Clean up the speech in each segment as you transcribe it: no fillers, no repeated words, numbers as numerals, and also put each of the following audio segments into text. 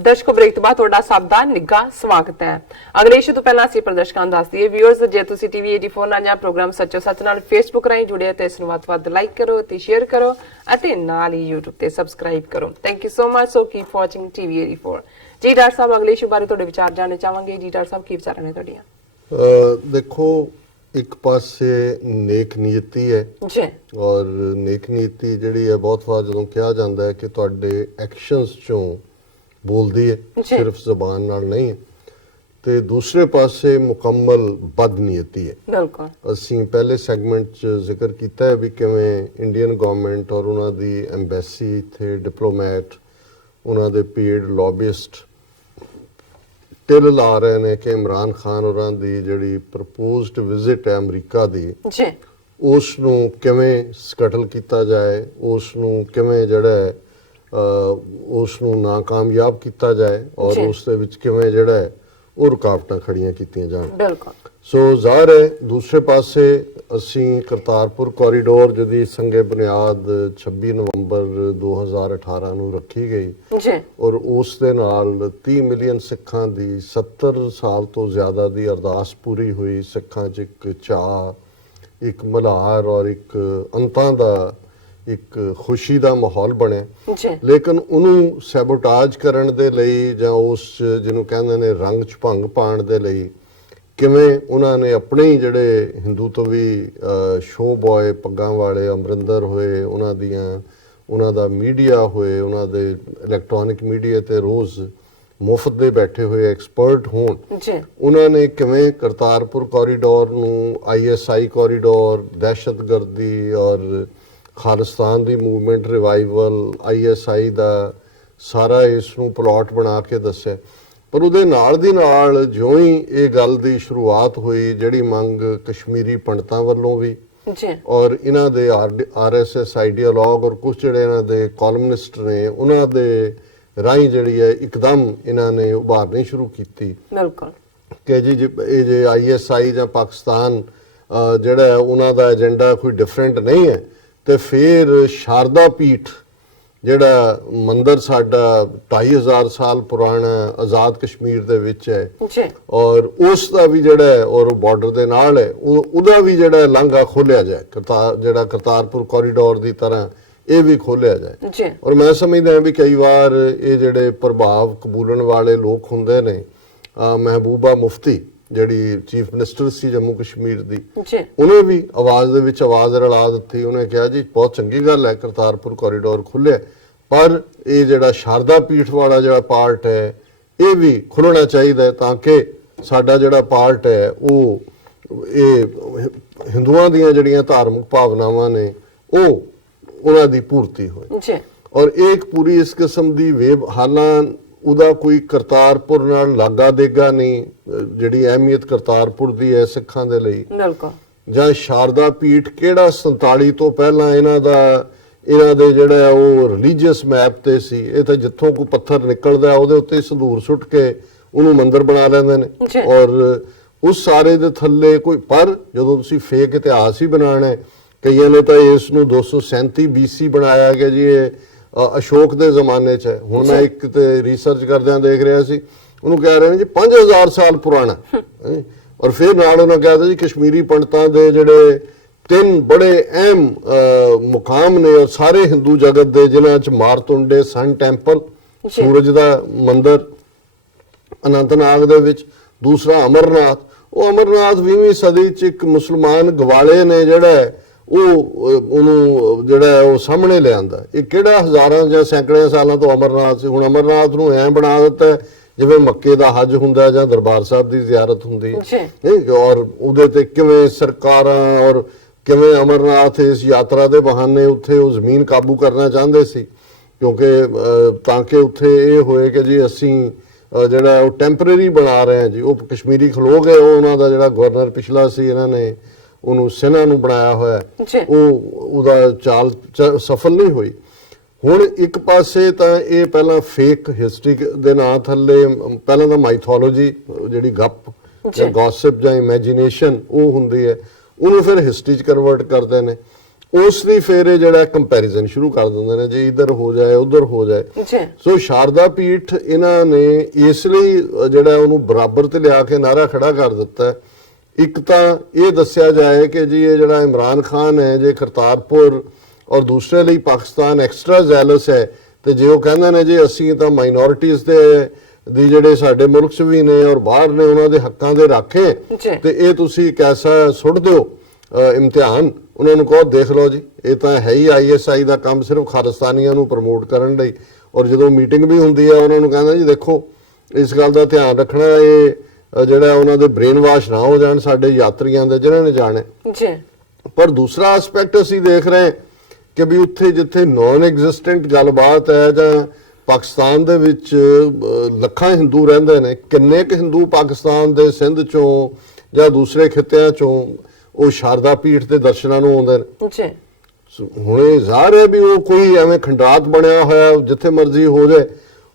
ਦਰਸ਼ਕੋ break ਤੋਂ ਬਾਅਦ ਤੁਹਾਡਾ ਸਭ ਦਾ ਨਿੱਘਾ ਸਵਾਗਤ ਹੈ। ਅਗਲੇ ਸ਼ੋ ਤੋਂ ਪਹਿਲਾਂ ਅਸੀਂ ਪ੍ਰਦਰਸ਼ਕਾਂ ਨੂੰ ਦੱਸ ਦਈਏ ਵਿਊਅਰਸ, ਜੇ ਤੁਸੀਂ ਟੀਵੀ 84 ਨਾਲ ਜਾਂ ਪ੍ਰੋਗਰਾਮ ਸੱਚੋ ਸੱਚ ਨਾਲ ਫੇਸਬੁੱਕ ਰਾਹੀਂ ਜੁੜੇ ਤੇ ਇਸ ਨੂੰ ਵੱਧ ਤੋਂ ਵੱਧ ਲਾਈਕ ਕਰੋ ਤੇ ਸ਼ੇਅਰ ਕਰੋ ਅਤੇ ਨਾਲ ਹੀ YouTube ਤੇ ਸਬਸਕ੍ਰਾਈਬ ਕਰੋ। Thank you so much. So keep watching TV 84। ਜੀ ਡਾਕਟਰ ਸਾਹਿਬ, ਅਗਲੇ ਸ਼ੋ ਬਾਰੇ ਤੁਹਾਡੇ ਵਿਚਾਰ ਜਾਣਨੇ ਚਾਹਾਂਗੇ। ਜੀ ਡਾਕਟਰ ਸਾਹਿਬ, ਕੀ ਵਿਚਾਰ ਨੇ ਤੁਹਾਡੀਆਂ? ਦੇਖੋ, ਇੱਕ ਪਾਸੇ ਨੇਕ ਨੀਅਤੀ ਹੈ ਜੀ, ਔਰ ਨੇਕ ਨੀਅਤੀ ਜਿਹੜੀ ਹੈ ਬਹੁਤ ਵਾਰ ਜਦੋਂ ਕਿਹਾ ਜਾਂਦਾ ਹੈ ਕਿ ਤੁਹਾਡੇ ਐਕਸ਼ਨਸ ਚੋਂ ਬੋਲਦੀ ਹੈ, ਸਿਰਫ ਜ਼ਬਾਨ ਨਾਲ ਨਹੀਂ। ਤੇ ਦੂਸਰੇ ਪਾਸੇ ਮੁਕੰਮਲ ਬਦਨੀਅਤੀ ਹੈ। ਬਿਲਕੁਲ, ਅਸੀਂ ਪਹਿਲੇ ਸੈਗਮੈਂਟ 'ਚ ਜ਼ਿਕਰ ਕੀਤਾ ਹੈ ਵੀ ਕਿਵੇਂ ਇੰਡੀਅਨ ਗਵਰਨਮੈਂਟ ਔਰ ਉਹਨਾਂ ਦੀ ਐਮਬੈਸੀ, ਇੱਥੇ ਡਿਪਲੋਮੈਟ, ਉਹਨਾਂ ਦੇ ਪੇਡ ਲੌਬੀਇਸਟ ਢਿੱਲ ਲਾ ਰਹੇ ਨੇ ਕਿ ਇਮਰਾਨ ਖਾਨ ਹੋਰਾਂ ਦੀ ਜਿਹੜੀ ਪ੍ਰਪੋਜ਼ਡ ਵਿਜ਼ਿਟ ਹੈ ਅਮਰੀਕਾ ਦੀ, ਉਸ ਨੂੰ ਕਿਵੇਂ ਸਕਟਲ ਕੀਤਾ ਜਾਏ, ਉਸ ਨੂੰ ਕਿਵੇਂ ਜਿਹੜਾ ਹੈ ਉਸ ਨੂੰ ਨਾਕਾਮਯਾਬ ਕੀਤਾ ਜਾਏ ਔਰ ਉਸ ਦੇ ਵਿੱਚ ਕਿਵੇਂ ਜਿਹੜਾ ਹੈ ਉਹ ਰੁਕਾਵਟਾਂ ਖੜੀਆਂ ਕੀਤੀਆਂ ਜਾਣ। ਬਿਲਕੁਲ। ਸੋ ਜ਼ਾਹਰ ਹੈ ਦੂਸਰੇ ਪਾਸੇ ਅਸੀਂ ਕਰਤਾਰਪੁਰ ਕੋਰੀਡੋਰ ਜਿਹਦੀ ਸੰਗੇ ਬੁਨਿਆਦ 26 ਨਵੰਬਰ 2018 ਨੂੰ ਰੱਖੀ ਗਈ ਔਰ ਉਸ ਦੇ ਨਾਲ 30 ਮਿਲੀਅਨ ਸਿੱਖਾਂ ਦੀ 70 ਸਾਲ ਤੋਂ ਜ਼ਿਆਦਾ ਦੀ ਅਰਦਾਸ ਪੂਰੀ ਹੋਈ। ਸਿੱਖਾਂ 'ਚ ਇੱਕ ਚਾਅ, ਇੱਕ ਮਲਹਾਰ ਔਰ ਇੱਕ ਅੰਤਾਂ ਦਾ ਇੱਕ ਖੁਸ਼ੀ ਦਾ ਮਾਹੌਲ ਬਣਿਆ। ਲੇਕਿਨ ਉਹਨੂੰ ਸੈਬੋਟਾਜ ਕਰਨ ਦੇ ਲਈ ਜਾਂ ਉਸ ਜਿਹਨੂੰ ਕਹਿੰਦੇ ਨੇ ਰੰਗ 'ਚ ਭੰਗ ਪਾਉਣ ਦੇ ਲਈ ਕਿਵੇਂ ਉਹਨਾਂ ਨੇ ਆਪਣੇ ਜਿਹੜੇ ਹਿੰਦੂ ਤੋਂ ਵੀ ਸ਼ੋਅ ਬॉय ਪੱਗਾਂ ਵਾਲੇ ਅਮਰਿੰਦਰ ਹੋਏ, ਉਹਨਾਂ ਦਾ ਮੀਡੀਆ ਹੋਏ, ਉਹਨਾਂ ਦੇ ਇਲੈਕਟ੍ਰੋਨਿਕ ਮੀਡੀਆ ਤੇ ਰੋਜ਼ ਮੁਫਤ ਦੇ ਬੈਠੇ ਹੋਏ ਐਕਸਪਰਟ ਹੋਣ, ਉਹਨਾਂ ਨੇ ਕਿਵੇਂ ਕਰਤਾਰਪੁਰ ਕੋਰੀਡੋਰ ਨੂੰ ISI ਕੋਰੀਡੋਰ, ਦਹਿਸ਼ਤਗਰਦੀ ਔਰ ਖਾਲਿਸਤਾਨ ਦੀ ਮੂਵਮੈਂਟ ਰਿਵਾਈਵਲ, ISI ਦਾ ਸਾਰਾ ਇਸ ਨੂੰ ਪਲਾਟ ਬਣਾ ਕੇ ਦੱਸਿਆ। ਪਰ ਉਹਦੇ ਨਾਲ ਦੀ ਨਾਲ ਜਿਉਂ ਹੀ ਇਹ ਗੱਲ ਦੀ ਸ਼ੁਰੂਆਤ ਹੋਈ, ਜਿਹੜੀ ਮੰਗ ਕਸ਼ਮੀਰੀ ਪੰਡਤਾਂ ਵੱਲੋਂ ਵੀ ਔਰ ਇਹਨਾਂ ਦੇ RSS ਆਈਡੀਓਲੌਗ ਔਰ ਕੁਝ ਜਿਹੜੇ ਇਹਨਾਂ ਦੇ ਕਾਲਮਨਿਸਟ ਨੇ, ਉਹਨਾਂ ਦੇ ਰਾਹੀਂ ਜਿਹੜੀ ਹੈ ਇੱਕਦਮ ਇਹਨਾਂ ਨੇ ਉਭਾਰਨੀ ਸ਼ੁਰੂ ਕੀਤੀ। ਬਿਲਕੁਲ ਕਿ ਜੀ ਇਹ ਜੇ ISI ਜਾਂ ਪਾਕਿਸਤਾਨ ਜਿਹੜਾ ਹੈ ਉਹਨਾਂ ਦਾ ਏਜੰਡਾ ਕੋਈ ਡਿਫਰੈਂਟ ਨਹੀਂ ਹੈ, ਤੇ ਫਿਰ ਸ਼ਾਰਦਾ ਪੀਠ ਜਿਹੜਾ ਮੰਦਰ ਸਾਡਾ 2500 ਸਾਲ ਪੁਰਾਣਾ ਆਜ਼ਾਦ ਕਸ਼ਮੀਰ ਦੇ ਵਿੱਚ ਹੈ ਔਰ ਉਸ ਦਾ ਵੀ ਜਿਹੜਾ ਹੈ ਔਰ ਬਾਰਡਰ ਦੇ ਨਾਲ ਹੈ, ਉਹਦਾ ਵੀ ਜਿਹੜਾ ਲਾਂਘਾ ਖੋਲਿਆ ਜਾਏ, ਜਿਹੜਾ ਕਰਤਾਰਪੁਰ ਕੋਰੀਡੋਰ ਦੀ ਤਰ੍ਹਾਂ ਇਹ ਵੀ ਖੋਲਿਆ ਜਾਏ। ਔਰ ਮੈਂ ਸਮਝਦਾ ਹਾਂ ਵੀ ਕਈ ਵਾਰ ਇਹ ਜਿਹੜੇ ਪ੍ਰਭਾਵ ਕਬੂਲਣ ਵਾਲੇ ਲੋਕ ਹੁੰਦੇ ਨੇ, ਮਹਿਬੂਬਾ ਮੁਫਤੀ ਜਿਹੜੀ ਚੀਫ ਮਿਨਿਸਟਰ ਸੀ ਜੰਮੂ ਕਸ਼ਮੀਰ ਦੀ, ਉਹਨੇ ਵੀ ਆਵਾਜ਼ ਦੇ ਵਿੱਚ ਆਵਾਜ਼ ਰਲਾ ਦਿੱਤੀ। ਉਹਨੇ ਕਿਹਾ ਜੀ ਬਹੁਤ ਚੰਗੀ ਗੱਲ ਹੈ ਕਰਤਾਰਪੁਰ ਕੋਰੀਡੋਰ ਖੁੱਲਿਆ, ਪਰ ਇਹ ਜਿਹੜਾ ਸ਼ਾਰਦਾ ਪੀਠ ਵਾਲਾ ਜਿਹੜਾ ਪਾਰਟ ਹੈ ਇਹ ਵੀ ਖੁੱਲਣਾ ਚਾਹੀਦਾ ਹੈ ਤਾਂ ਕਿ ਸਾਡਾ ਜਿਹੜਾ ਪਾਰਟ ਹੈ ਉਹ ਇਹ ਹਿੰਦੂਆਂ ਦੀਆਂ ਜਿਹੜੀਆਂ ਧਾਰਮਿਕ ਭਾਵਨਾਵਾਂ ਨੇ ਉਹਨਾਂ ਦੀ ਪੂਰਤੀ ਹੋਏ। ਔਰ ਇੱਕ ਪੂਰੀ ਇਸ ਕਿਸਮ ਦੀ ਹਾਲਾਂ ਉਹਦਾ ਕੋਈ ਕਰਤਾਰਪੁਰ ਨਾਲ ਲਾਗਾ ਦੇਗਾ ਨਹੀਂ, ਜਿਹੜੀ ਅਹਿਮੀਅਤ ਕਰਤਾਰਪੁਰ ਦੀ ਹੈ ਸਿੱਖਾਂ ਦੇ ਲਈ, ਜਾਂ ਸ਼ਾਰਦਾ ਪੀਠ ਕਿਹੜਾ 47 ਤੋਂ ਪਹਿਲਾਂ ਇਹਨਾਂ ਦੇ ਜਿਹੜਾ ਉਹ ਰਿਲੀਜੀਅਸ ਮੈਪ ਤੇ ਸੀ। ਇਹ ਤਾਂ ਜਿੱਥੋਂ ਕੋਈ ਪੱਥਰ ਨਿਕਲਦਾ ਉਹਦੇ ਉੱਤੇ ਸੰਧੂਰ ਸੁੱਟ ਕੇ ਉਹਨੂੰ ਮੰਦਿਰ ਬਣਾ ਲੈਂਦੇ ਨੇ ਔਰ ਉਸ ਸਾਰੇ ਦੇ ਥੱਲੇ ਕੋਈ, ਪਰ ਜਦੋਂ ਤੁਸੀਂ ਫੇਕ ਇਤਿਹਾਸ ਹੀ ਬਣਾਉਣਾ, ਕਈਆਂ ਨੇ ਤਾਂ ਇਸ ਨੂੰ 237 BC ਬਣਾਇਆ ਗਿਆ ਜੀ, ਇਹ ਅਸ਼ੋਕ ਦੇ ਜ਼ਮਾਨੇ 'ਚ ਹੈ। ਹੁਣ ਮੈਂ ਇੱਕ ਤੇ ਰਿਸਰਚ ਕਰਦਿਆਂ ਦੇਖ ਰਿਹਾ ਸੀ, ਉਹਨੂੰ ਕਹਿ ਰਹੇ ਨੇ ਜੀ 5000 ਸਾਲ ਪੁਰਾਣਾ। ਔਰ ਫਿਰ ਨਾਲ ਉਹਨਾਂ ਕਹਿ ਦਿੱਤਾ ਜੀ ਕਸ਼ਮੀਰੀ ਪੰਡਤਾਂ ਦੇ ਜਿਹੜੇ 3 ਬੜੇ ਅਹਿਮ ਮੁਕਾਮ ਨੇ ਔਰ ਸਾਰੇ ਹਿੰਦੂ ਜਗਤ ਦੇ, ਜਿਨ੍ਹਾਂ 'ਚ ਮਾਰਤੁੰਡੇ ਸਨ ਟੈਂਪਲ, ਸੂਰਜ ਦਾ ਮੰਦਿਰ ਅਨੰਤਨਾਗ ਦੇ ਵਿੱਚ, ਦੂਸਰਾ ਅਮਰਨਾਥ। ਉਹ ਅਮਰਨਾਥ 20ਵੀਂ ਸਦੀ 'ਚ ਇੱਕ ਮੁਸਲਮਾਨ ਗਵਾਲੇ ਨੇ ਜਿਹੜਾ ਉਹਨੂੰ ਜਿਹੜਾ ਉਹ ਸਾਹਮਣੇ ਲਿਆਂਦਾ। ਇਹ ਕਿਹੜਾ ਹਜ਼ਾਰਾਂ ਜਾਂ ਸੈਂਕੜਿਆਂ ਸਾਲਾਂ ਤੋਂ ਅਮਰਨਾਥ ਸੀ, ਹੁਣ ਅਮਰਨਾਥ ਨੂੰ ਐਂ ਬਣਾ ਦਿੱਤਾ ਜਿਵੇਂ ਮੱਕੇ ਦਾ ਹੱਜ ਹੁੰਦਾ ਜਾਂ ਦਰਬਾਰ ਸਾਹਿਬ ਦੀ ਜ਼ਿਆਰਤ ਹੁੰਦੀ ਹੈ। ਔਰ ਉਹਦੇ ਤੇ ਕਿਵੇਂ ਸਰਕਾਰਾਂ ਔਰ ਕਿਵੇਂ ਅਮਰਨਾਥ ਇਸ ਯਾਤਰਾ ਦੇ ਬਹਾਨੇ ਉੱਥੇ ਉਹ ਜ਼ਮੀਨ ਕਾਬੂ ਕਰਨਾ ਚਾਹੁੰਦੇ ਸੀ, ਕਿਉਂਕਿ ਤਾਂ ਕਿ ਉੱਥੇ ਇਹ ਹੋਏ ਕਿ ਜੀ ਅਸੀਂ ਜਿਹੜਾ ਉਹ ਟੈਂਪਰੇਰੀ ਬਣਾ ਰਹੇ ਹਾਂ ਜੀ। ਉਹ ਕਸ਼ਮੀਰੀ ਖਲੋ ਗਏ, ਉਹ ਉਹਨਾਂ ਦਾ ਜਿਹੜਾ ਗਵਰਨਰ ਪਿਛਲਾ ਸੀ, ਇਹਨਾਂ ਨੇ ਉਹਨੂੰ ਸਿਨਾ ਨੂੰ ਬਣਾਇਆ ਹੋਇਆ, ਉਹਦਾ ਚਾਲ ਸਫਲ ਨਹੀਂ ਹੋਈ। ਹੁਣ ਇੱਕ ਪਾਸੇ ਤਾਂ ਇਹ ਪਹਿਲਾਂ ਫੇਕ ਹਿਸਟਰੀ ਦੇ ਨਾਂ ਥੱਲੇ ਪਹਿਲਾਂ ਤਾਂ ਮਾਈਥੋਲੋਜੀ ਜਿਹੜੀ ਗੱਪ ਜਾਂ ਗੌਸਿਪ ਜਾਂ ਇਮੈਜੀਨੇਸ਼ਨ ਉਹ ਹੁੰਦੀ ਹੈ, ਉਹਨੂੰ ਫਿਰ ਹਿਸਟਰੀ 'ਚ ਕਨਵਰਟ ਕਰਦੇ ਨੇ। ਉਸ ਲਈ ਫਿਰ ਇਹ ਜਿਹੜਾ ਕੰਪੈਰੀਜ਼ਨ ਸ਼ੁਰੂ ਕਰ ਦਿੰਦੇ ਨੇ, ਜੇ ਇੱਧਰ ਹੋ ਜਾਏ ਉੱਧਰ ਹੋ ਜਾਏ। ਜੀ ਸੋ ਸ਼ਾਰਦਾ ਪੀਠ ਇਹਨਾਂ ਨੇ ਇਸ ਲਈ ਜਿਹੜਾ ਉਹਨੂੰ ਬਰਾਬਰ ਤੇ ਲਿਆ ਕੇ ਨਾਰਾ ਖੜਾ ਕਰ ਦਿੱਤਾ ਹੈ। ਇੱਕ ਤਾਂ ਇਹ ਦੱਸਿਆ ਜਾਏ ਕਿ ਜੀ ਇਹ ਜਿਹੜਾ ਇਮਰਾਨ ਖਾਨ ਹੈ ਜੇ ਕਰਤਾਰਪੁਰ ਔਰ ਦੂਸਰੇ ਲਈ ਪਾਕਿਸਤਾਨ ਐਕਸਟਰਾ ਜ਼ੈਲਸ ਹੈ, ਤੇ ਜੇ ਉਹ ਕਹਿੰਦੇ ਨੇ ਜੀ ਅਸੀਂ ਤਾਂ ਮਾਈਨੋਰਿਟੀਜ਼ ਦੀ ਜਿਹੜੇ ਸਾਡੇ ਮੁਲਕ 'ਚ ਵੀ ਨੇ ਔਰ ਬਾਹਰ ਨੇ ਉਹਨਾਂ ਦੇ ਹੱਕਾਂ ਦੇ ਰਾਖੇ, ਜੀ। ਤੇ ਇਹ ਤੁਸੀਂ ਕੈਸਾ ਸੁੱਟ ਦਿਓ ਇਮਤਿਹਾਨ। ਉਹਨਾਂ ਨੂੰ ਕਹੋ ਦੇਖ ਲਓ ਜੀ ਇਹ ਤਾਂ ਹੈ ਹੀ ISI ਦਾ ਕੰਮ ਸਿਰਫ ਖਾਲਿਸਤਾਨੀਆਂ ਨੂੰ ਪ੍ਰਮੋਟ ਕਰਨ ਲਈ, ਔਰ ਜਦੋਂ ਮੀਟਿੰਗ ਵੀ ਹੁੰਦੀ ਹੈ ਉਹਨਾਂ ਨੂੰ ਕਹਿੰਦਾ ਜੀ ਦੇਖੋ ਇਸ ਗੱਲ ਦਾ ਧਿਆਨ ਰੱਖਣਾ ਇਹ ਜਿਹੜਾ ਉਹਨਾਂ ਦੇ ਬ੍ਰੇਨ ਵਾਸ਼ ਨਾ ਹੋ ਜਾਣ ਸਾਡੇ ਯਾਤਰੀਆਂ ਦੇ ਜਿਨ੍ਹਾਂ ਨੇ ਜਾਣਾ। ਜੀ ਪਰ ਦੂਸਰਾ ਐਸਪੈਕਟ ਅਸੀਂ ਦੇਖ ਰਹੇ ਹਾਂ ਕਿ ਵੀ ਉੱਥੇ ਜਿੱਥੇ ਨਾਨ ਐਗਜ਼ਿਸਟੈਂਟ ਗੱਲਬਾਤ ਹੈ ਜਾਂ ਪਾਕਿਸਤਾਨ ਦੇ ਵਿੱਚ ਲੱਖਾਂ ਹਿੰਦੂ ਰਹਿੰਦੇ ਨੇ, ਕਿੰਨੇ ਕੁ ਹਿੰਦੂ ਪਾਕਿਸਤਾਨ ਦੇ ਸਿੰਧ ਚੋਂ ਜਾਂ ਦੂਸਰੇ ਖਿੱਤਿਆਂ ਚੋਂ ਉਹ ਸ਼ਾਰਦਾ ਪੀਠ ਦੇ ਦਰਸ਼ਨਾਂ ਨੂੰ ਆਉਂਦੇ ਨੇ। ਜੀ ਹੁਣ ਇਹ ਜ਼ਾਹਰ ਹੈ ਵੀ ਉਹ ਕੋਈ ਐਵੇਂ ਖੰਡਰਾਤ ਬਣਿਆ ਹੋਇਆ ਜਿੱਥੇ ਮਰਜ਼ੀ ਹੋ ਜਾਏ,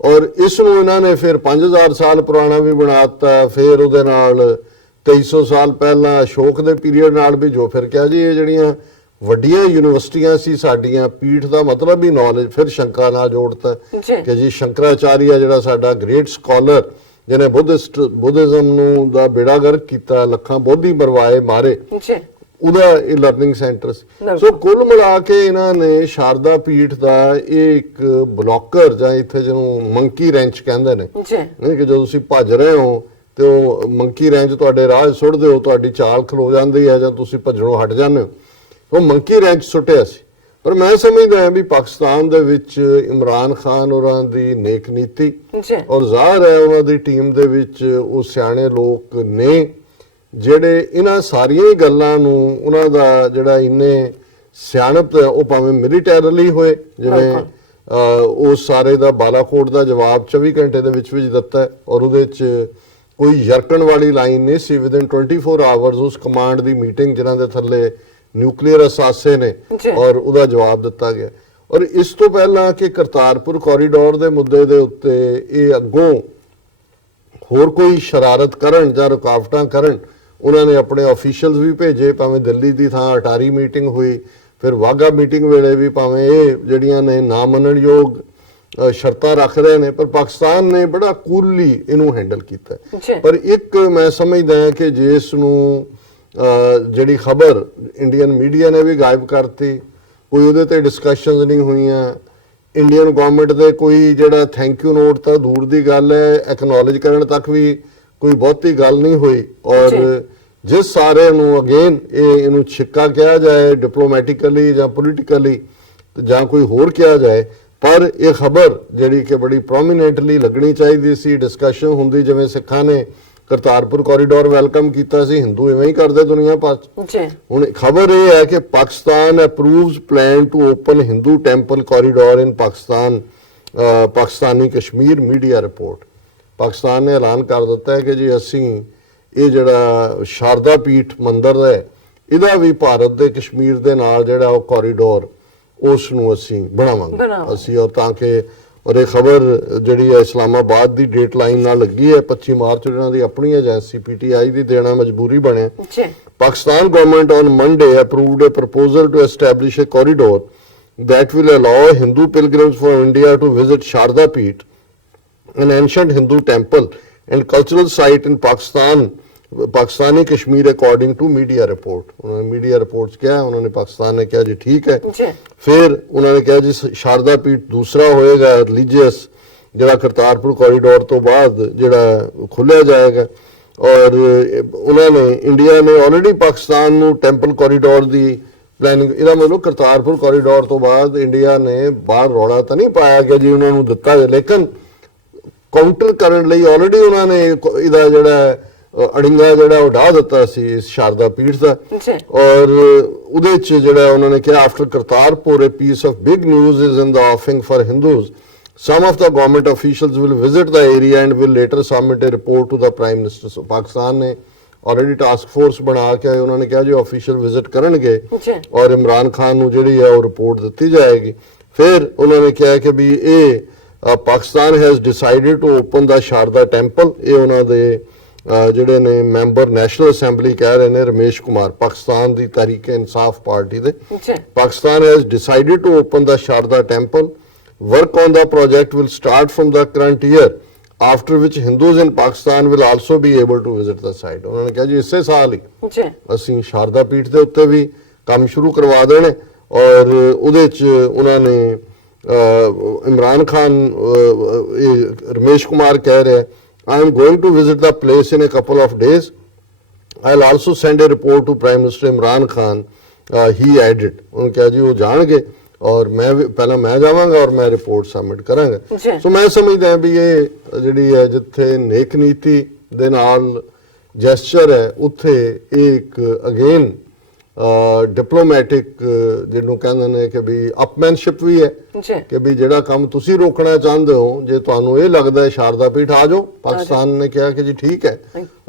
ਔਰ ਇਸ ਨੂੰ ਇਹਨਾਂ ਨੇ ਫਿਰ 5000 ਸਾਲ ਪੁਰਾਣਾ ਵੀ ਬਣਾਤਾ, ਫਿਰ ਉਹਦੇ ਨਾਲ 2300 ਸਾਲ ਪਹਿਲਾਂ ਅਸ਼ੋਕ ਦੇ ਪੀਰੀਅਡ ਨਾਲ ਵੀ ਜੋ ਫਿਰ ਕਿਹਾ ਜੀ ਇਹ ਜਿਹੜੀਆਂ ਵੱਡੀਆਂ ਯੂਨੀਵਰਸਿਟੀਆਂ ਸੀ ਸਾਡੀਆਂ, ਪੀਠ ਦਾ ਮਤਲਬ ਹੀ ਨੌਲੇਜ, ਫਿਰ ਸ਼ੰਕਰਾ ਨਾਲ ਜੋੜਤਾ ਕਿ ਜੀ ਸ਼ੰਕਰਾਚਾਰੀਆ ਜਿਹੜਾ ਸਾਡਾ ਗ੍ਰੇਟ ਸਕਾਲਰ ਜਿਹਨੇ ਬੁੱਧਿਜ਼ਮ ਨੂੰ ਦਾ ਬੇੜਾ ਗਰਕ ਕੀਤਾ, ਲੱਖਾਂ ਬੋਧੀ ਮਰਵਾਏ ਮਾਰੇ, ਜੀ ਉਹਦਾ ਇਹ ਲਰਨਿੰਗ ਸੈਂਟਰ ਸੀ। ਸੋ ਕੁੱਲ ਮਿਲਾ ਕੇ ਇਹਨਾਂ ਨੇ ਸ਼ਾਰਦਾ ਪੀਠ ਦਾ ਇਹ ਇੱਕ ਬਲੌਕਰ ਜਾਂ ਇੱਥੇ ਜਿਹਨੂੰ ਮੰਕੀ ਰੈਂਚ ਕਹਿੰਦੇ ਨੇ, ਜੀ ਕਿ ਜਦੋਂ ਤੁਸੀਂ ਭੱਜ ਰਹੇ ਹੋ ਤੇ ਉਹ ਮੰਕੀ ਰੈਂਚ ਤੁਹਾਡੇ ਰਾਹ ਸੁੱਟ ਦਿਓ, ਤੁਹਾਡੀ ਚਾਲ ਖਲੋ ਜਾਂਦੀ ਹੈ ਜਾਂ ਤੁਸੀਂ ਭੱਜਣੋਂ ਹਟ ਜਾਂਦੇ ਹੋ, ਉਹ ਮੰਕੀ ਰੈਂਚ ਸੁੱਟਿਆ ਸੀ। ਪਰ ਮੈਂ ਸਮਝਦਾ ਹਾਂ ਵੀ ਪਾਕਿਸਤਾਨ ਦੇ ਵਿੱਚ ਇਮਰਾਨ ਖਾਨ ਹੋਰਾਂ ਦੀ ਨੇਕ ਨੀਤੀ ਔਰ ਜ਼ਾਹਰ ਹੈ ਉਹਨਾਂ ਦੀ ਟੀਮ ਦੇ ਵਿੱਚ ਉਹ ਸਿਆਣੇ ਲੋਕ ਨੇ ਜਿਹੜੇ ਇਹਨਾਂ ਸਾਰੀਆਂ ਹੀ ਗੱਲਾਂ ਨੂੰ ਉਹਨਾਂ ਦਾ ਜਿਹੜਾ ਇੰਨੇ ਸਿਆਣਪ ਉਹ ਭਾਵੇਂ ਮਿਲੀਟੈਰਲੀ ਹੋਏ, ਜਿਵੇਂ ਉਸ ਸਾਰੇ ਦਾ ਬਾਲਾਕੋਟ ਦਾ ਜਵਾਬ 24 ਘੰਟੇ ਦੇ ਵਿੱਚ ਦਿੱਤਾ ਹੈ ਔਰ ਉਹਦੇ 'ਚ ਕੋਈ ਯਰਕਣ ਵਾਲੀ ਲਾਈਨ ਨਹੀਂ ਸੀ। ਵਿਦਿਨ 24 ਆਵਰਸ ਉਸ ਕਮਾਂਡ ਦੀ ਮੀਟਿੰਗ ਜਿਨ੍ਹਾਂ ਦੇ ਥੱਲੇ ਨਿਊਕਲੀਅਰ ਅਸਾਸੇ ਨੇ ਔਰ ਉਹਦਾ ਜਵਾਬ ਦਿੱਤਾ ਗਿਆ। ਔਰ ਇਸ ਤੋਂ ਪਹਿਲਾਂ ਕਿ ਕਰਤਾਰਪੁਰ ਕੋਰੀਡੋਰ ਦੇ ਮੁੱਦੇ ਦੇ ਉੱਤੇ ਇਹ ਅੱਗੋਂ ਹੋਰ ਕੋਈ ਸ਼ਰਾਰਤ ਕਰਨ ਜਾਂ ਰੁਕਾਵਟਾਂ ਕਰਨ, ਉਹਨਾਂ ਨੇ ਆਪਣੇ ਆਫੀਸ਼ੀਅਲਸ ਵੀ ਭੇਜੇ, ਭਾਵੇਂ ਦਿੱਲੀ ਦੀ ਥਾਂ ਅਟਾਰੀ ਮੀਟਿੰਗ ਹੋਈ, ਫਿਰ ਵਾਗਾ ਮੀਟਿੰਗ ਵੇਲੇ ਵੀ ਭਾਵੇਂ ਇਹ ਜਿਹੜੀਆਂ ਨੇ ਨਾ ਮੰਨਣਯੋਗ ਸ਼ਰਤਾਂ ਰੱਖ ਰਹੇ ਨੇ, ਪਰ ਪਾਕਿਸਤਾਨ ਨੇ ਬੜਾ ਕੂਲਲੀ ਇਹਨੂੰ ਹੈਂਡਲ ਕੀਤਾ। ਪਰ ਇੱਕ ਮੈਂ ਸਮਝਦਾ ਹਾਂ ਕਿ ਜਿਸ ਨੂੰ ਜਿਹੜੀ ਖਬਰ ਇੰਡੀਅਨ ਮੀਡੀਆ ਨੇ ਵੀ ਗਾਇਬ ਕਰਤੀ, ਕੋਈ ਉਹਦੇ ਤੇ ਡਿਸਕਸ਼ਨਸ ਨਹੀਂ ਹੋਈਆਂ, ਇੰਡੀਅਨ ਗਵਰਨਮੈਂਟ ਦੇ ਕੋਈ ਜਿਹੜਾ ਥੈਂਕ ਯੂ ਨੋਟ ਤਾਂ ਦੂਰ ਦੀ ਗੱਲ ਹੈ, ਐਕਨੋਲਜ ਕਰਨ ਤੱਕ ਵੀ ਕੋਈ ਬਹੁਤੀ ਗੱਲ ਨਹੀਂ ਹੋਈ। ਔਰ ਜਿਸ ਸਾਰੇ ਨੂੰ ਅਗੇਨ ਇਹਨੂੰ ਛਿੱਕਾ ਕਿਹਾ ਜਾਏ ਡਿਪਲੋਮੈਟਿਕਲੀ ਜਾਂ ਪੋਲੀਟੀਕਲੀ ਜਾਂ ਕੋਈ ਹੋਰ ਕਿਹਾ ਜਾਏ, ਪਰ ਇਹ ਖਬਰ ਜਿਹੜੀ ਕਿ ਬੜੀ ਪ੍ਰੋਮੀਨੈਂਟਲੀ ਲੱਗਣੀ ਚਾਹੀਦੀ ਸੀ, ਡਿਸਕਸ਼ਨ ਹੁੰਦੀ, ਜਿਵੇਂ ਸਿੱਖਾਂ ਨੇ ਕਰਤਾਰਪੁਰ ਕੋਰੀਡੋਰ ਵੈਲਕਮ ਕੀਤਾ ਸੀ, ਹਿੰਦੂ ਇਵੇਂ ਹੀ ਕਰਦੇ ਦੁਨੀਆ ਭਰ 'ਚ। ਹੁਣ ਖਬਰ ਇਹ ਹੈ ਕਿ Pakistan approves plan to open Hindu temple corridor in Pakistan, Pakistani Kashmir media report. Pakistan ਨੇ ਐਲਾਨ ਕਰ ਦਿੱਤਾ ਹੈ ਕਿ ਜੀ ਅਸੀਂ ਇਹ ਜਿਹੜਾ ਸ਼ਾਰਦਾ ਪੀਠ ਮੰਦਿਰ ਹੈ ਇਹਦਾ ਵੀ ਭਾਰਤ ਦੇ ਕਸ਼ਮੀਰ ਦੇ ਨਾਲ ਜਿਹੜਾ ਉਹ ਕੋਰੀਡੋਰ ਉਸ ਨੂੰ ਅਸੀਂ ਬਣਾਵਾਂਗੇ ਅਸੀਂ। ਔਰ ਤਾਂ ਕਿ ਔਰ ਇਹ ਖਬਰ ਜਿਹੜੀ ਹੈ ਇਸਲਾਮਾਬਾਦ ਦੀ ਡੇਟ ਲਾਈਨ ਨਾਲ ਲੱਗੀ ਹੈ 25 ਮਾਰਚ, ਜਿਹਨਾਂ ਦੀ ਆਪਣੀ ਏਜੰਸੀ PTI ਦੀ ਦੇਣਾ ਮਜਬੂਰੀ ਬਣਿਆ। Pakistan government on Monday approved a proposal to establish a corridor that will allow Hindu pilgrims from India to visit Sharda Peeth, an ancient Hindu temple and cultural site in Pakistani Kashmir, according to media report। उन्होंने media reports किया, उन्होंने पाकिस्तान ने कहा जी ठीक है। फिर उन्होंने कहा जी शारदा पीठ दूसरा होएगा रिलीजियस ਜਿਹੜਾ ਕਰਤਾਰਪੁਰ ਕੋਰੀਡੋਰ ਤੋਂ ਬਾਅਦ ਜਿਹੜਾ ਖੁੱਲਿਆ ਜਾਏਗਾ। ਔਰ ਉਹਨਾਂ ਨੇ ਇੰਡੀਆ ਨੇ ਆਲਰੇਡੀ ਪਾਕਿਸਤਾਨ ਨੂੰ ਟੈਂਪਲ ਕੋਰੀਡੋਰ ਦੀ ਪਲੈਨਿੰਗ, ਇਹਦਾ ਮਤਲਬ ਕਰਤਾਰਪੁਰ ਕੋਰੀਡੋਰ ਤੋਂ ਬਾਅਦ ਇੰਡੀਆ ਨੇ ਬਾਹਰ ਰੌਲਾ ਤਾਂ ਨਹੀਂ ਪਾਇਆ ਕਿ ਜੀ ਉਹਨਾਂ ਨੂੰ ਦਿੱਤਾ ਹੈ, ਲੇਕਿਨ ਕਾਊਂਟਰ ਕਰਨ ਲਈ ਆਲਰੇਡੀ ਉਹਨਾਂ ਨੇ ਇਹਦਾ ਜਿਹੜਾ ਅੜਿੰਗਾ ਜਿਹੜਾ ਉਡਾ ਦਿੱਤਾ ਸੀ ਇਸ ਸ਼ਾਰਦਾ ਪੀਠ ਦਾ। ਔਰ ਉਹਦੇ ਚ ਜਿਹੜਾ ਉਹਨਾਂ ਨੇ ਕਿਹਾ after Kartarpur a piece of big news is in the offing for Hindus. Some of the government officials will visit the area and will later submit a report to the Prime Minister. So Pakistan ਨੇ already task force ਬਣਾ ਕੇ ਉਹਨਾਂ ਨੇ ਕਿਹਾ ਜੀ official visit ਕਰਨਗੇ ਔਰ ਇਮਰਾਨ ਖਾਨ ਨੂੰ ਜਿਹੜੀ ਹੈ ਉਹ ਰਿਪੋਰਟ ਦਿੱਤੀ ਜਾਏਗੀ। ਫਿਰ ਉਹਨਾਂ ਨੇ ਕਿਹਾ ਕਿ ਵੀ ਇਹ Pakistan has decided to open the Sharda temple, ਇਹ ਉਹਨਾਂ ਦੇ ਜਿਹੜੇ ਨੇ ਮੈਂਬਰ ਨੈਸ਼ਨਲ ਅਸੈਂਬਲੀ ਕਹਿ ਰਹੇ ਨੇ ਰਮੇਸ਼ ਕੁਮਾਰ ਪਾਕਿਸਤਾਨ ਦੀ ਤਹਿਰੀਕ ਇਨਸਾਫ ਪਾਰਟੀ ਦੇ ਜੀ Pakistan has decided to open the Sharda temple. Work on the project will start from the current year, after which Hindus in Pakistan will also be able to visit the site. ਉਹਨਾਂ ਨੇ ਕਿਹਾ ਜੀ ਇਸੇ ਸਾਲ ਹੀ ਜੀ ਅਸੀਂ ਸ਼ਾਰਦਾ ਪੀਠ ਦੇ ਉੱਤੇ ਵੀ ਕੰਮ ਸ਼ੁਰੂ ਕਰਵਾ ਦੇਣੇ ਔਰ ਉਹਦੇ ਚ ਉਹਨਾਂ ਨੇ ਇਮਰਾਨ ਖਾਨ ਰਮੇਸ਼ ਕੁਮਾਰ ਕਹਿ ਰਿਹਾ I am going to visit the place in a couple of days. I'll also send a report to Prime Minister Imran Khan. He added. उन्होंने कहा जी वो जाएंगे और मैं पहला मैं जावांगा और मैं रिपोर्ट सबमिट करांगा सो मैं समझदा ਹਾਂ ਵੀ ਇਹ ਜਿਹੜੀ ਹੈ ਜਿੱਥੇ ਨੇਕ ਨੀਤੀ ਦੇ ਨਾਲ ਜੈਸਚਰ ਹੈ ਉੱਥੇ ਇੱਕ ਅਗੇਨ ਡਿਪਲੋਮੈਟਿਕ ਜਿਹਨੂੰ ਕਹਿੰਦੇ ਨੇ ਕਿ ਵੀ ਅਪਮੈਨਸ਼ਿਪ ਵੀ ਹੈ ਜੀ ਕਿ ਵੀ ਜਿਹੜਾ ਕੰਮ ਤੁਸੀਂ ਰੋਕਣਾ ਚਾਹੁੰਦੇ ਹੋ ਜੇ ਤੁਹਾਨੂੰ ਇਹ ਲੱਗਦਾ ਹੈ ਸ਼ਾਰਦਾ ਪੀਠ ਆ ਜਾਓ ਪਾਕਿਸਤਾਨ ਨੇ ਕਿਹਾ ਕਿ ਜੀ ਠੀਕ ਹੈ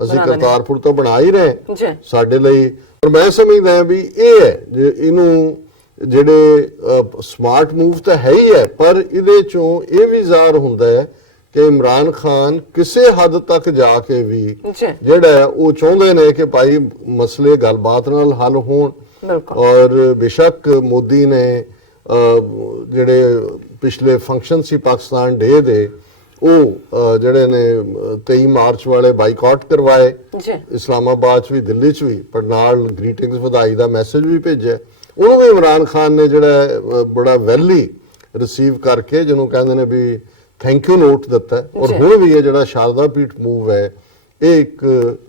ਅਸੀਂ ਕਰਤਾਰਪੁਰ ਤੋਂ ਬਣਾ ਹੀ ਰਹੇ ਜੀ ਸਾਡੇ ਲਈ ਪਰ ਮੈਂ ਸਮਝਦਾ ਹਾਂ ਵੀ ਇਹ ਹੈ ਜੇ ਇਹਨੂੰ ਜਿਹੜੇ ਸਮਾਰਟ ਮੂਵ ਤਾਂ ਹੈ ਹੀ ਹੈ ਪਰ ਇਹਦੇ ਚੋਂ ਇਹ ਵੀ ਜ਼ਾਹਰ ਹੁੰਦਾ ਹੈ ਕਿ ਇਮਰਾਨ ਖਾਨ ਕਿਸੇ ਹੱਦ ਤੱਕ ਜਾ ਕੇ ਵੀ ਜਿਹੜਾ ਉਹ ਚਾਹੁੰਦੇ ਨੇ ਕਿ ਭਾਈ ਮਸਲੇ ਗੱਲਬਾਤ ਨਾਲ ਹੱਲ ਹੋਣ ਔਰ ਬੇਸ਼ੱਕ ਮੋਦੀ ਨੇ ਜਿਹੜੇ ਪਿਛਲੇ ਫੰਕਸ਼ਨ ਸੀ ਪਾਕਿਸਤਾਨ ਡੇ ਦੇ ਉਹ ਜਿਹੜੇ ਨੇ 23 ਮਾਰਚ ਵਾਲੇ ਬਾਈਕਾਟ ਕਰਵਾਏ ਇਸਲਾਮਾਬਾਦ ਚ ਵੀ ਦਿੱਲੀ ਚ ਵੀ ਪਰ ਨਾਲ ਗ੍ਰੀਟਿੰਗਸ ਵਧਾਈ ਦਾ ਮੈਸੇਜ ਵੀ ਭੇਜਿਆ ਉਹਨੂੰ ਵੀ ਇਮਰਾਨ ਖਾਨ ਨੇ ਜਿਹੜਾ ਬੜਾ ਵੈਲੀ ਰਿਸੀਵ ਕਰਕੇ ਜਿਹਨੂੰ ਕਹਿੰਦੇ ਨੇ ਵੀ ਥੈਂਕ ਯੂ ਨੋਟ ਦਿੱਤਾ ਔਰ ਹੁਣ ਵੀ ਇਹ ਜਿਹੜਾ ਸ਼ਾਰਦਾ ਪੀਠ ਮੂਵ ਹੈ ਇਹ ਇੱਕ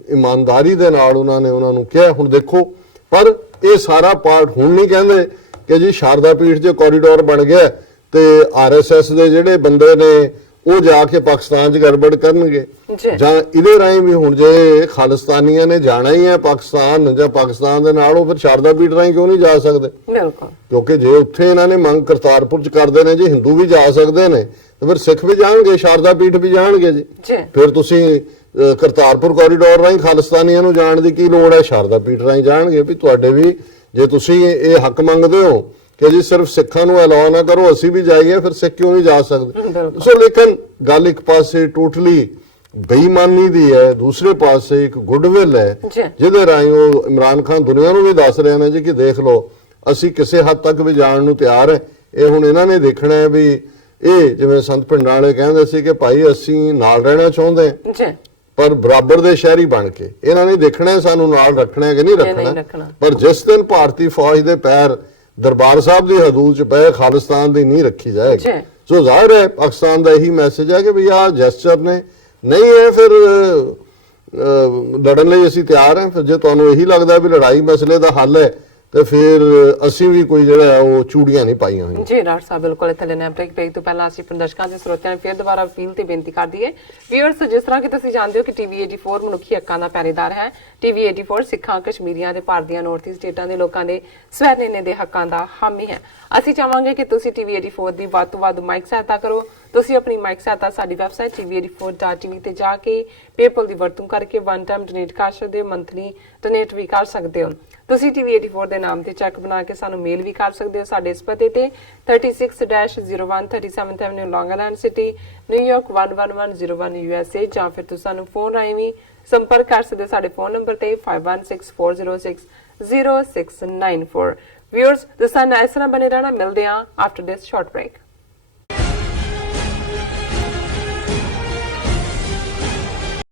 ਇਮਾਨਦਾਰੀ ਦੇ ਨਾਲ ਉਹਨਾਂ ਨੇ ਉਹਨਾਂ ਨੂੰ ਕਿਹਾ ਹੁਣ ਦੇਖੋ ਪਰ ਇਹ ਸਾਰਾ ਪਾਰਟ ਹੁਣ ਨਹੀਂ ਕਹਿੰਦੇ ਕਿ ਜੀ ਸ਼ਾਰਦਾ ਪੀਠ 'ਚ ਕੋਰੀਡੋਰ ਬਣ ਗਿਆ ਤੇ ਆਰਐਸਐਸ ਦੇ ਜਿਹੜੇ ਬੰਦੇ ਨੇ ਉਹ ਜਾ ਕੇ ਪਾਕਿਸਤਾਨ 'ਚ ਗੜਬੜ ਕਰਨਗੇ ਜਾਂ ਇਹਦੇ ਰਾਹੀਂ ਵੀ ਹੁਣ ਜੇ ਖਾਲਿਸਤਾਨੀਆਂ ਨੇ ਜਾਣਾ ਹੀ ਹੈ ਪਾਕਿਸਤਾਨ ਜਾਂ ਪਾਕਿਸਤਾਨ ਦੇ ਨਾਲ ਉਹ ਫਿਰ ਸ਼ਾਰਦਾ ਪੀਠ ਰਾਹੀਂ ਕਿਉਂ ਨਹੀਂ ਜਾ ਸਕਦੇ ਬਿਲਕੁਲ ਕਿਉਂਕਿ ਜੇ ਉੱਥੇ ਇਹਨਾਂ ਨੇ ਮੰਗ ਕਰਤਾਰਪੁਰ 'ਚ ਕਰਦੇ ਨੇ ਜੀ ਹਿੰਦੂ ਵੀ ਜਾ ਸਕਦੇ ਨੇ ਤੇ ਫਿਰ ਸਿੱਖ ਵੀ ਜਾਣਗੇ ਸ਼ਾਰਦਾ ਪੀਠ ਵੀ ਜਾਣਗੇ ਜੀ ਫਿਰ ਤੁਸੀਂ ਕਰਤਾਰਪੁਰ ਕੋਰੀਡੋਰ ਰਾਹੀਂ ਖਾਲਿਸਤਾਨੀਆਂ ਨੂੰ ਜਾਣ ਦੀ ਕੀ ਲੋੜ ਹੈ ਸ਼ਾਰਦਾ ਪੀਠ ਰਾਹੀਂ ਜਾਣਗੇ ਵੀ ਤੁਹਾਡੇ ਵੀ ਜੇ ਤੁਸੀਂ ਇਹ ਹੱਕ ਮੰਗਦੇ ਹੋ ਕਿ ਜੀ ਸਿਰਫ ਸਿੱਖਾਂ ਨੂੰ ਅਲਾਉ ਨਾ ਕਰੋ ਅਸੀਂ ਵੀ ਜਾਈਏ ਫਿਰ ਸਿੱਖ ਕਿਉਂ ਨਹੀਂ ਜਾ ਸਕਦੇ ਸੋ ਲੇਕਿਨ ਗੱਲ ਇੱਕ ਪਾਸੇ ਟੋਟਲੀ ਬੇਈਮਾਨੀ ਦੀ ਹੈ ਦੂਸਰੇ ਪਾਸੇ ਇੱਕ ਗੁੱਡਵਿਲ ਹੈ ਜਿਹਦੇ ਰਾਹੀਂ ਉਹ ਇਮਰਾਨ ਖਾਨ ਦੁਨੀਆ ਨੂੰ ਵੀ ਦੱਸ ਰਹੇ ਨੇ ਜੀ ਕਿ ਦੇਖ ਲਓ ਅਸੀਂ ਕਿਸੇ ਹੱਦ ਤੱਕ ਵੀ ਜਾਣ ਨੂੰ ਤਿਆਰ ਹੈ ਇਹ ਹੁਣ ਇਹਨਾਂ ਨੇ ਦੇਖਣਾ ਹੈ ਵੀ ਇਹ ਜਿਵੇਂ ਸੰਤ ਪਿੰਡਾਂ ਵਾਲੇ ਕਹਿੰਦੇ ਸੀ ਕਿ ਭਾਈ ਅਸੀਂ ਨਾਲ ਰਹਿਣਾ ਚਾਹੁੰਦੇ ਹਾਂ ਪਰ ਬਰਾਬਰ ਦੇ ਸ਼ਹਿਰੀ ਬਣ ਕੇ ਇਹਨਾਂ ਨੇ ਦੇਖਣਾ ਸਾਨੂੰ ਨਾਲ ਰੱਖਣਾ ਹੈ ਕਿ ਨਹੀਂ ਰੱਖਣਾ ਪਰ ਜਿਸ ਦਿਨ ਭਾਰਤੀ ਫੌਜ ਦੇ ਪੈਰ ਦਰਬਾਰ ਸਾਹਿਬ ਦੀ ਹਦੂਦ 'ਚ ਪਏ ਖਾਲਿਸਤਾਨ ਦੀ ਨਹੀਂ ਰੱਖੀ ਜਾਏਗੀ ਸੋ ਜ਼ਾਹਿਰ ਹੈ ਪਾਕਿਸਤਾਨ ਦਾ ਇਹੀ ਮੈਸੇਜ ਹੈ ਕਿ ਵੀ ਆਹ ਜੈਸਚਰ ਨੇ ਨਹੀਂ ਹੈ ਫਿਰ ਲੜਨ ਲਈ ਅਸੀਂ ਤਿਆਰ ਹਾਂ ਫਿਰ ਜੇ ਤੁਹਾਨੂੰ ਇਹੀ ਲੱਗਦਾ ਵੀ ਲੜਾਈ ਮਸਲੇ ਦਾ ਹੱਲ ਹੈ ਤੇ ਫਿਰ ਅਸੀਂ ਵੀ ਕੋਈ ਜਿਹੜਾ ਉਹ ਚੂੜੀਆਂ ਨਹੀਂ ਪਾਈਆਂ ਹੋਈਆਂ ਜੀ ਡਾਕਟਰ ਸਾਹਿਬ ਬਿਲਕੁਲ ਇੱਥੇ ਲੈਣਾ ਬ੍ਰੇਕ ਤੋਂ ਪਹਿਲਾਂ ਅਸੀਂ ਪ੍ਰਦਰਸ਼ਕਾਂ ਦੇ ਸਰੋਤਿਆਂ ਨੂੰ ਫਿਰ ਦੁਬਾਰਾ ਅਪੀਲ ਤੇ ਬੇਨਤੀ ਕਰ ਦਈਏ ਵੀਅਰਸ ਜਿਸ ਤਰ੍ਹਾਂ ਕਿ ਤੁਸੀਂ ਜਾਣਦੇ ਹੋ ਕਿ ਟੀਵੀ 84 ਮਨੁੱਖੀ ਹੱਕਾਂ ਦਾ ਪਹਿਰੇਦਾਰ ਹੈ ਟੀਵੀ 84 ਸਿੱਖਾਂ ਕਸ਼ਮੀਰੀਆਂ ਤੇ ਭਾਰਤੀਆਂ ਨਾਰਥ ਈਸਟ ਸਟੇਟਾਂ ਦੇ ਲੋਕਾਂ ਦੇ ਸਵੈਰਨੇਨੇ ਦੇ ਹੱਕਾਂ ਦਾ ਹਾਮੀ ਹੈ ਅਸੀਂ ਚਾਹਾਂਗੇ ਕਿ ਤੁਸੀਂ ਟੀਵੀ 84 ਦੀ ਵੱਧ ਤੋਂ ਵੱਧ ਮਾਈਕ ਸਹਾਇਤਾ ਕਰੋ ਤੁਸੀਂ ਆਪਣੀ ਮਾਈਕ ਸਹਾਇਤਾ ਸਾਡੀ ਵੈਬਸਾਈਟ tv84.tv ਤੇ ਜਾ ਕੇ ਪੇਪਲ ਦੀ ਵਰਤੋਂ ਕਰਕੇ ਵਨ ਟਾਈਮ ਡੋਨੇਟ ਕਰ ਸਕਦੇ ਹੋ ਮੰਥਲੀ ਡੋਨੇਟ ਵੀ ਕਰ ਸਕਦੇ ਹੋ ਤੁਸੀਂ ਟੀਵੀ 84 ਦੇ ਨਾਮ ਤੇ ਚੈੱਕ ਬਣਾ ਕੇ ਸਾਨੂੰ ਮੇਲ ਵੀ ਕਰ ਸਕਦੇ ਹੋ ਸਾਡੇ ਇਸ ਪਤੇ ਤੇ 36-01 37th Avenue Long Island City New York 11101 USA ਜਾਂ ਫਿਰ ਤੁਸੀਂ ਸਾਨੂੰ ਫੋਨ ਰਾਹੀਂ ਵੀ ਸੰਪਰਕ ਕਰ ਸਕਦੇ ਹੋ ਸਾਡੇ ਫੋਨ ਨੰਬਰ ਤੇ 5164060694 ਵਿਊਅਰਸ ਤੁਸੀਂ ਨਾਲ ਇਸ ਤਰ੍ਹਾਂ ਬਣੇ ਰਹਿਣਾ ਮਿਲਦੇ ਹਾਂ ਆਫਟਰ ਦਿਸ ਸ਼ਾਰਟ ਬ੍ਰੇਕ